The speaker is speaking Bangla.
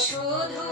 শুধু